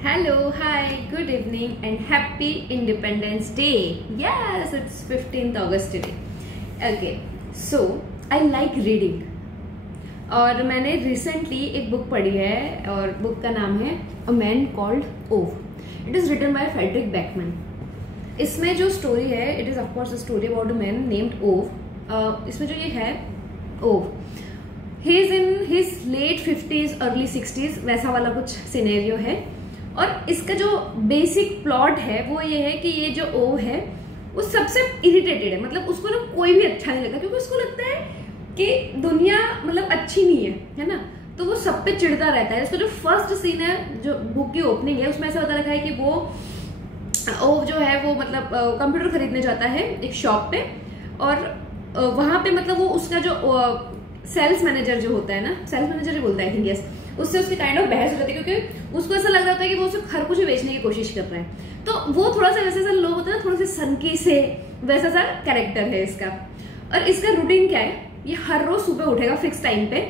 Hello, hi, good evening and happy Independence Day. Yes, it's 15th August today. Okay, so I like reading. और मैंने recently एक book पढ़ी है और book का नाम है a man called Ove. It is written by Fredrik Backman. इसमें जो स्टोरी है it is of course a story about a man named Ove. इसमें जो ये है Ove, he is in his late 50s early 60s, वैसा वाला कुछ सिनेरियो है. और इसका जो बेसिक प्लॉट है वो ये है कि ये जो ओव है वो सबसे इरिटेटेड है. मतलब उसको ना कोई भी अच्छा नहीं लगता, क्योंकि उसको लगता है कि दुनिया मतलब अच्छी नहीं है ना. तो वो सब पे चिढ़ता रहता है. इसका जो फर्स्ट सीन है, जो बुक की ओपनिंग है, उसमें ऐसा बता रखा है कि वो ओव जो है वो मतलब कंप्यूटर खरीदने जाता है एक शॉप पे. और वहां पे मतलब वो उसका जो सेल्स मैनेजर जो होता है ना, सेल्स मैनेजर ही बोलता है आई थिंक, यस, उससे उसकी काइंड ऑफ बहस हो जाती है, क्योंकि उसको ऐसा लग रहा था कि वो सिर्फ हर कुछ बेचने की कोशिश कर रहा है. तो वो थोड़ा सा वैसे लोग होते हैं ना, थोड़ा सा सनकी से वैसा सा कैरेक्टर है इसका. और इसका रूटीन क्या है, ये हर रोज सुबह उठेगा फिक्स टाइम पे,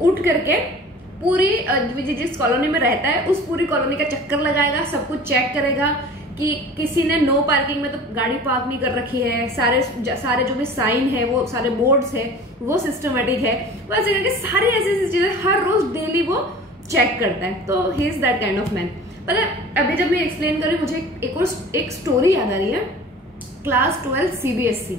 उठ करके पूरी जिस कॉलोनी में रहता है उस पूरी कॉलोनी का चक्कर लगाएगा, सब कुछ चेक करेगा कि किसी ने नो पार्किंग में तो गाड़ी पार्क नहीं कर रखी है, सारे जो भी साइन है वो सारे बोर्ड्स है वो सिस्टमेटिक है, वैसे करके सारी ऐसी चीजें हर रोज डेली वो चेक करता है. तो he is that kind of man. पता है, अभी जब मैं एक्सप्लेन कर रही हूँ मुझे एक स्टोरी याद आ रही है. Class 12 CBSE.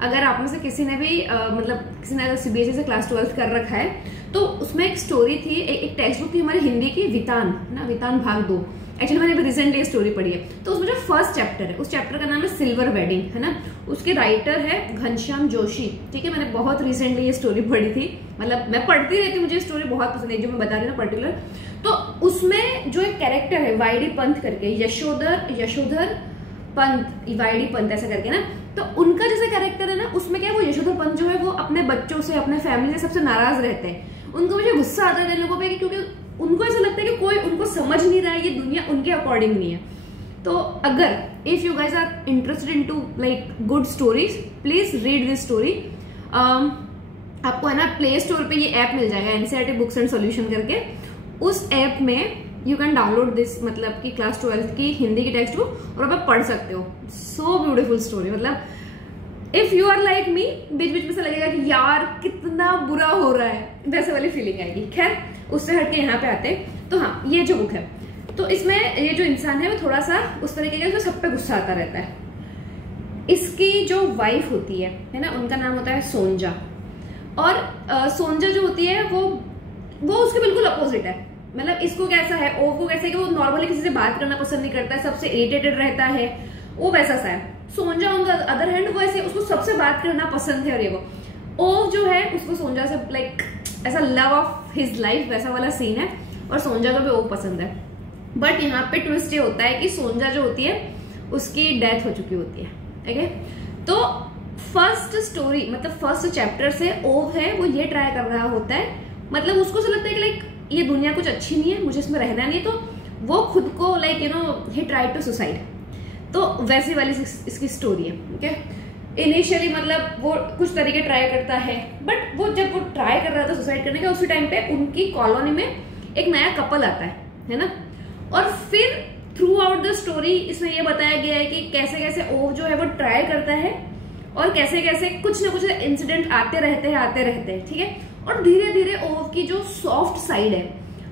अगर आप में से किसी ने भी किसी ने अगर CBSE से क्लास 12 कर रखा है तो उसमें एक स्टोरी थी, एक टेक्स्ट बुक थी हमारी हिंदी की, वितान ना, वितान भाग 2. एक्चुअली मैंने अभी रिसेंटली स्टोरी पढ़ी है. तो उसमें जो फर्स्ट चैप्टर है, उस चैप्टर का नाम है सिल्वर वेडिंग, है ना. उसके राइटर है घनश्याम जोशी. ठीक है, मैंने बहुत रिसेंटली ये स्टोरी पढ़ी थी. मतलब मैं पढ़ती रहती हूँ, मुझे स्टोरी बहुत पसंद है जो मैं बता रही हूँ ना पर्टिकुलर. तो उसमें जो एक कैरेक्टर है वाईडी पंत करके, यशोधर पंत, वाईडी पंत ऐसा करके ना, तो उनका जैसे कैरेक्टर है ना, उसमें क्या है, वो यशोधर पंत जो है वो अपने बच्चों से, अपने फैमिली से सबसे नाराज रहते हैं. उनको मुझे गुस्सा आता है लोगों पे, क्योंकि उनको ऐसा लगता है कि कोई उनको समझ नहीं रहा है, ये दुनिया उनके अकॉर्डिंग नहीं है. तो अगर if you guys are interested in to like good stories, please read this story. आपको है ना प्ले स्टोर पे ये ऐप मिल जाएगा, NCERT बुक्स एंड सॉल्यूशन करके. उस ऐप में यू कैन डाउनलोड दिस, मतलब कि क्लास 12 की हिंदी की टेक्स्ट बुक, और आप पढ़ सकते हो. So beautiful story. मतलब if you are like me, बीच बीच में से लगेगा कि यार कितना बुरा हो रहा है, वैसे वाली फीलिंग आएगी. खैर, उससे हटके यहाँ पे आते हैं. तो हाँ, ये जो बुक है, तो इसमें ये जो इंसान है वो थोड़ा सा उस तरीके का, सब पे गुस्सा आता रहता है. इसकी जो वाइफ होती है ना, उनका नाम होता है सोंजा. और सोंजा जो होती है वो उसके बिल्कुल अपोजिट है. मतलब इसको कैसा है, ओव को कैसे कि वो नॉर्मली किसी से बात करना पसंद नहीं करता है, सबसे इरिटेटेड रहता है, वो वैसा सा है. सोंजा ऑन द अदर हैंड वो ऐसे, उसको सबसे बात करना पसंद है. और ये वो ओव जो है उसको सोंजा से लाइक ऐसा लव ऑफ हिज लाइफ वैसा वाला सीन है, और सोंजा को भी ओव पसंद है. बट यहाँ पे ट्विस्ट ये होता है कि सोंजा जो होती है उसकी डेथ हो चुकी होती है. ठीक है, तो फर्स्ट स्टोरी मतलब फर्स्ट चैप्टर से ओव है वो ये ट्राई कर रहा होता है, मतलब उसको ऐसा लगता है कि लाइक ये दुनिया कुछ अच्छी नहीं है, मुझे इसमें रहना नहीं. तो वो खुद को लाइक ही ट्राई टू सुसाइड. तो वैसी वाली इसकी स्टोरी है. ओके, इनिशियली मतलब वो कुछ तरीके ट्राई करता है, बट वो जब वो ट्राई कर रहा था सुसाइड करने का, उसी टाइम पे उनकी कॉलोनी में एक नया कपल आता है ना. और फिर थ्रू आउट द स्टोरी इसमें ये बताया गया है कि कैसे कैसे ओव जो है वो ट्राई करता है, और कैसे कैसे कुछ ना कुछ इंसिडेंट आते रहते हैं. ठीक है, और धीरे धीरे ओव की जो सॉफ्ट साइड है,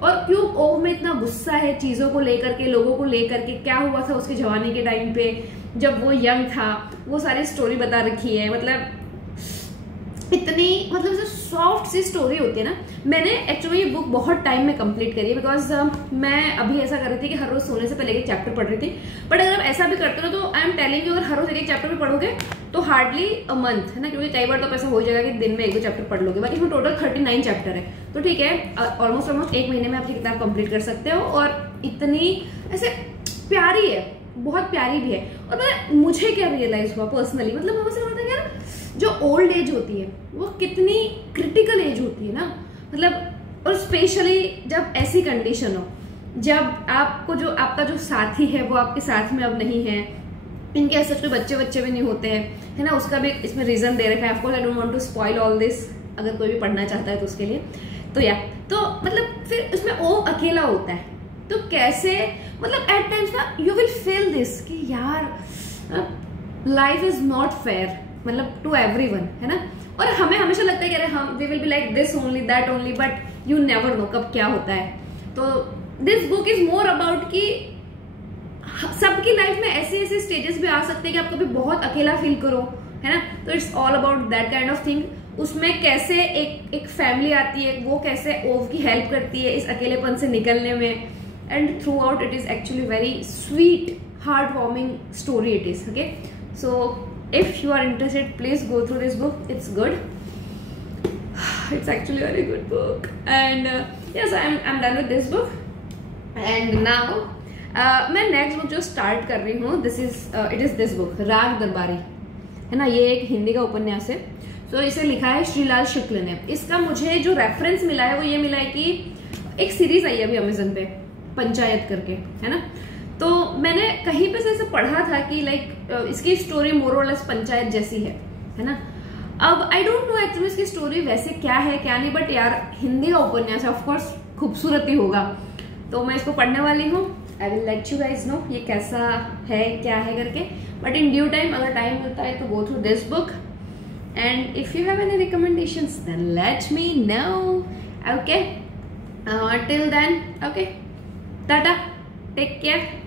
और क्यों ओव में इतना गुस्सा है चीजों को लेकर के, लोगों को लेकर के, क्या हुआ था उसकी जवानी के टाइम पे जब वो यंग था, वो सारी स्टोरी बता रखी है. मतलब इतनी मतलब सॉफ्ट सी स्टोरी होती है ना. मैंने एक्चुअली ये बुक बहुत टाइम में कंप्लीट करी है, बिकॉज मैं अभी ऐसा कर रही थी कि हर रोज सोने से पहले एक चैप्टर पढ़ रही थी. बट अगर आप ऐसा भी करते हो तो आई एम टेलिंग यू, अगर हर रोज एक चैप्टर भी पढ़ोगे तो हार्डली अ मंथ, है ना, क्योंकि कई बार तो ऐसा हो जाएगा कि दिन में 1-2 चैप्टर पढ़ लोगे. बाकी इसमें टोटल 39 चैप्टर है, तो ठीक है, ऑलमोस्ट 1 महीने में आप ये किताब कंप्लीट कर सकते हो. और इतनी ऐसे प्यारी है, बहुत प्यारी भी है. और मुझे क्या रियलाइज हुआ पर्सनली, मतलब मुझे लगता है यार जो ओल्ड एज होती है वो कितनी क्रिटिकल एज होती है ना. मतलब और स्पेशली जब ऐसी कंडीशन हो, जब आपको जो आपका जो साथी है वो आपके साथ में अब नहीं है, इनके ऐसे कोई बच्चे भी नहीं होते हैं, है ना. उसका भी इसमें रीजन दे रखा है. Of course I don't want to spoil all this, अगर कोई भी पढ़ना चाहता है तो उसके लिए. तो मतलब फिर उसमें ओव अकेला होता है, तो कैसे मतलब एट टाइम्स ना यू विल फील दिस कि यार लाइफ इज नॉट फेयर, मतलब टू एवरीवन, है ना। और हमें हमेशा लगता है कि अरे हम we will be like this only that only, but you never know कब क्या होता है। तो this book is more about कि सबकी लाइफ में ऐसे ऐसे स्टेजेस भी आ सकते हैं कि आप कभी बहुत अकेला फील करो, है ना। तो it's all about that kind of thing. उसमें कैसे एक फैमिली आती है, वो कैसे ओव की हेल्प करती है इस अकेलेपन से निकलने में, and through out it is actually very sweet heart warming story it is. Okay, so if you are interested, please go through this book. It's good. It's actually a very good book. And yes, I'm done with this book. And now मैं next book जो start कर रही हूँ, this is it is this book, राग दरबारी, है ना। ये एक हिंदी का उपन्यास है। तो इसे लिखा है श्रीलाल शुक्ल ने। इसका मुझे जो रेफरेंस मिला है वो ये मिला है कि एक सीरीज आई है अभी अमेजन पे, पंचायत करके, है ना। तो मैंने कहीं पे से ऐसे पढ़ा था कि लाइक इसकी स्टोरी मोर और लेस पंचायत जैसी है ना। अब आई डोंट नो एक्चुअली इसकी स्टोरी वैसे क्या है क्या नहीं, बट यार हिंदी का उपन्यास है, ऑफकोर्स खूबसूरत ही होगा। तो मैं इसको पढ़ने वाली हूँ। I will let you guys know ये कैसा है क्या है करके, बट इन ड्यू टाइम अगर टाइम मिलता है तो go through this book. And if you have any recommendations then let me know. Okay, till then, okay, tata, take care.